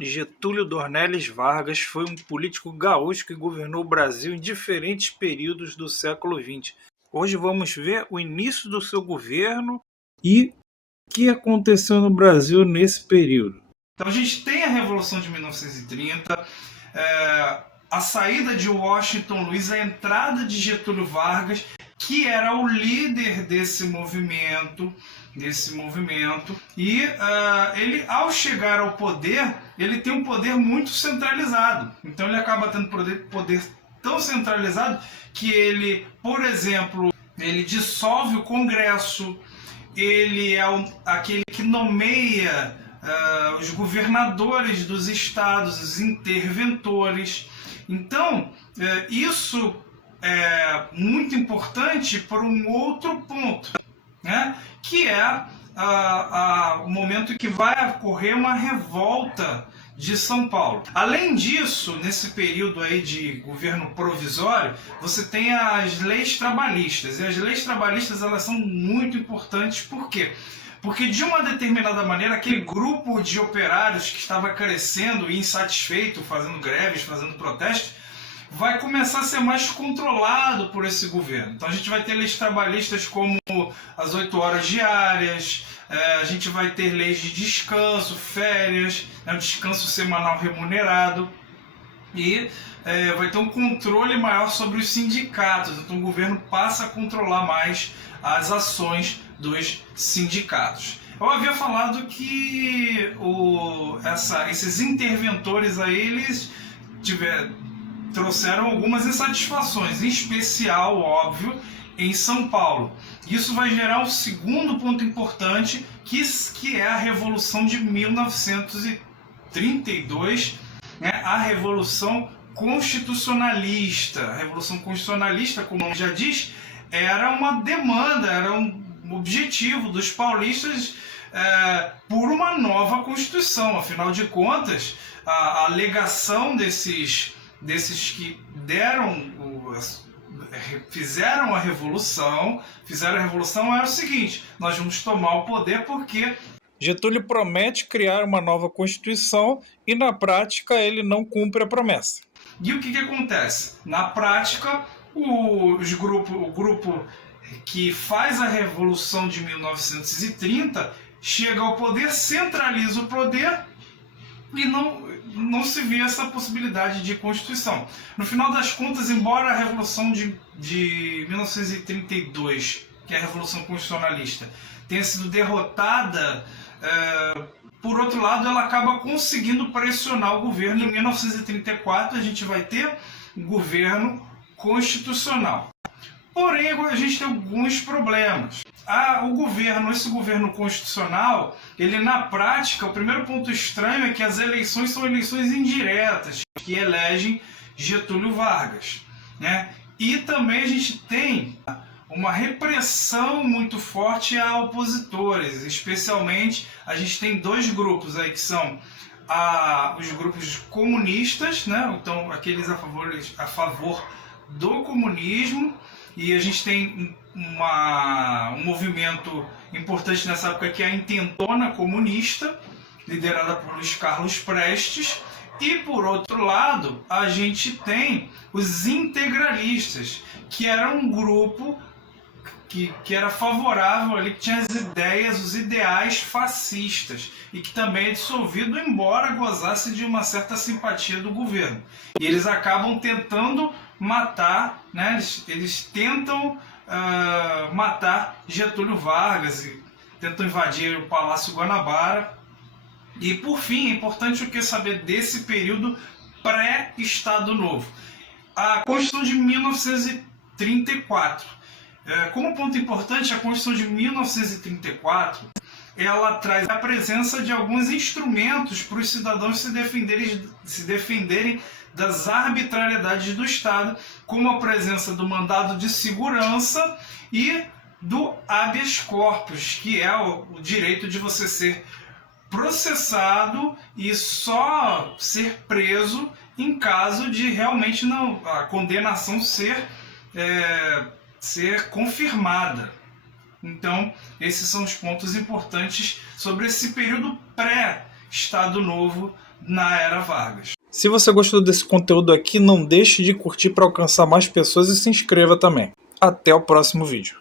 Getúlio Dornelles Vargas foi um político gaúcho que governou o Brasil em diferentes períodos do século XX. Hoje vamos ver o início do seu governo e o que aconteceu no Brasil nesse período. Então a gente tem a Revolução de 1930, a saída de Washington Luiz, a entrada de Getúlio Vargas, que era o líder desse movimento, e ele, ao chegar ao poder, ele tem um poder muito centralizado. Então ele acaba tendo poder tão centralizado que ele, por exemplo, ele dissolve o Congresso, ele é aquele que nomeia os governadores dos estados, os interventores. Então, isso é muito importante por um outro ponto, né? Que é o momento que vai ocorrer uma revolta de São Paulo. Além disso, nesse período aí de governo provisório, você tem as leis trabalhistas. E as leis trabalhistas, elas são muito importantes. Por quê? Porque, de uma determinada maneira, aquele grupo de operários que estava crescendo e insatisfeito, fazendo greves, fazendo protestos, vai começar a ser mais controlado por esse governo. Então a gente vai ter leis trabalhistas como as 8 horas diárias, a gente vai ter leis de descanso, férias, o descanso semanal remunerado, e vai ter um controle maior sobre os sindicatos. Então o governo passa a controlar mais as ações dos sindicatos. Eu havia falado que esses interventores aí, eles trouxeram algumas insatisfações, em especial, óbvio, em São Paulo. Isso vai gerar um segundo ponto importante, que é a Revolução de 1932, né? A Revolução Constitucionalista. A Revolução Constitucionalista, como o nome já diz, era uma demanda, era um objetivo dos paulistas por uma nova Constituição. Afinal de contas, a alegação desses que fizeram a revolução era o seguinte: nós vamos tomar o poder porque Getúlio promete criar uma nova Constituição e, na prática, ele não cumpre a promessa. E o que acontece? Na prática, o grupo que faz a Revolução de 1930 chega ao poder, centraliza o poder e não se vê essa possibilidade de Constituição. No final das contas, embora a Revolução de 1932, que é a Revolução Constitucionalista, tenha sido derrotada, por outro lado, ela acaba conseguindo pressionar o governo. Em 1934, a gente vai ter um governo constitucional. Porém, a gente tem alguns problemas. Esse governo constitucional, ele na prática, o primeiro ponto estranho é que as eleições são eleições indiretas, que elegem Getúlio Vargas, né? E também a gente tem uma repressão muito forte a opositores, especialmente a gente tem dois grupos aí que são os grupos comunistas, né? Então aqueles a favor do comunismo, e a gente tem um movimento importante nessa época que é a Intentona Comunista, liderada por Luiz Carlos Prestes, e por outro lado a gente tem os integralistas, que era um grupo que era favorável ali, que tinha os ideais fascistas, e que também é dissolvido, embora gozasse de uma certa simpatia do governo. E eles acabam tentando matar, né? Eles tentam matar Getúlio Vargas e tentam invadir o Palácio Guanabara. E por fim, é importante o que saber desse período pré-Estado Novo. A Constituição de 1934. Como ponto importante, a Constituição de 1934 ela traz a presença de alguns instrumentos para os cidadãos se defenderem das arbitrariedades do Estado, como a presença do mandado de segurança e do habeas corpus, que é o direito de você ser processado e só ser preso em caso de realmente a condenação ser confirmada. Então, esses são os pontos importantes sobre esse período pré-Estado Novo na era Vargas. Se você gostou desse conteúdo aqui, não deixe de curtir para alcançar mais pessoas e se inscreva também. Até o próximo vídeo.